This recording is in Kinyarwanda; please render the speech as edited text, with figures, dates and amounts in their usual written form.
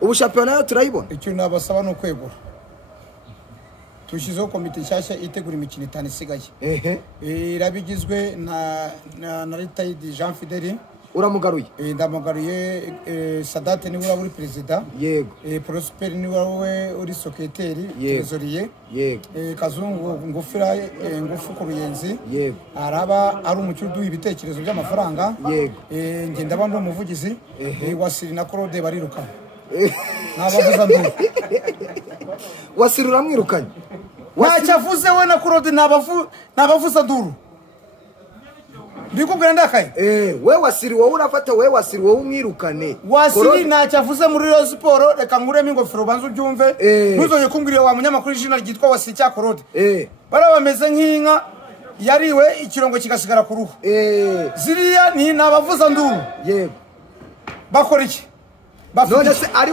ubu shampiyona yo turayibona. icyo nabasaba no kwegura tushizeho komite nshyashya itegura imikino 5 isigaye irabigizwe na retired Jean Fideli uramugaruye ndamugaruye Sadate ni uri president yego Prosper ni wowe uri secretary trésorier yego Kazungu ngufira ngufu ku Ruyenzi yego araba ari umucyudu ibitekerezo by'amafaranga yego nge ndabandi umuvugizi Wasiri na Claude bariruka nabavuza nduru Wasiri uramwirukanye wacyavuze we na Claude nabavuza nduru Bikubwira ndakaye we Wasiri wowe urafata we Wasiri wowe umwirukane Wasiri ntacyavuze muri Rayon Sport reka nguremo ingofero banze ubyumve ntuzoye kumbwira wa munyamakuru izina ryitwa Wasiri cya Claude bara bameze nk'inka yariwe ikirongo kigasigara ku ruhu ziriya ni nabavuza nduru yego bakora iki none se ari